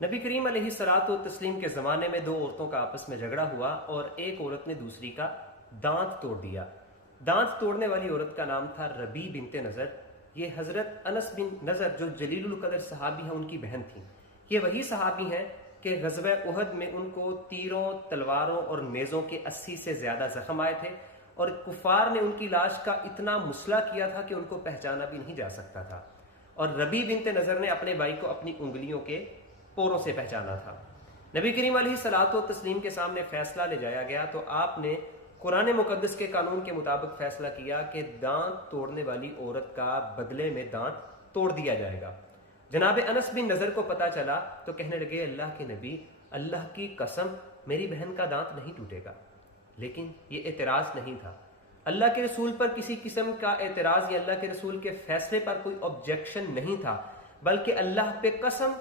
نبی کریم علیہ الصلوۃ والتسلیم کے زمانے میں دو عورتوں کا آپس میں جھگڑا ہوا اور ایک عورت نے دوسری کا دانت توڑ دیا۔ دانت توڑنے والی عورت کا نام تھا ربی بنت نضر۔ یہ حضرت انس بن نضر جو جلیل القدر صحابی ہیں ان کی بہن تھیں۔ یہ وہی صحابی ہیں کہ غزوہ احد میں ان کو تیروں، تلواروں اور نیزوں کے 80 سے زیادہ زخم آئے تھے، اور کفار نے ان کی لاش کا اتنا مسئلہ کیا تھا کہ ان کو پہچانا بھی نہیں جا سکتا تھا، اور ربی بنت نضر نے اپنے بھائی کو اپنی انگلیوں کے پوروں سے پہچانا تھا۔ نبی کریم علیہ الصلوۃ والتسلیم کے سامنے فیصلہ لے جایا گیا تو آپ نے قرآن مقدس کے قانون کے مطابق فیصلہ کیا کہ دانت توڑنے والی عورت کا بدلے میں دانت توڑ دیا جائے گا۔ جناب انس بن نضر کو پتا چلا تو کہنے لگے، اللہ کے نبی، اللہ کی قسم میری بہن کا دانت نہیں ٹوٹے گا۔ لیکن یہ اعتراض نہیں تھا، اللہ کے رسول پر کسی قسم کا اعتراض یا اللہ کے رسول کے فیصلے پر کوئی آبجیکشن نہیں تھا، بلکہ اللہ پہ قسم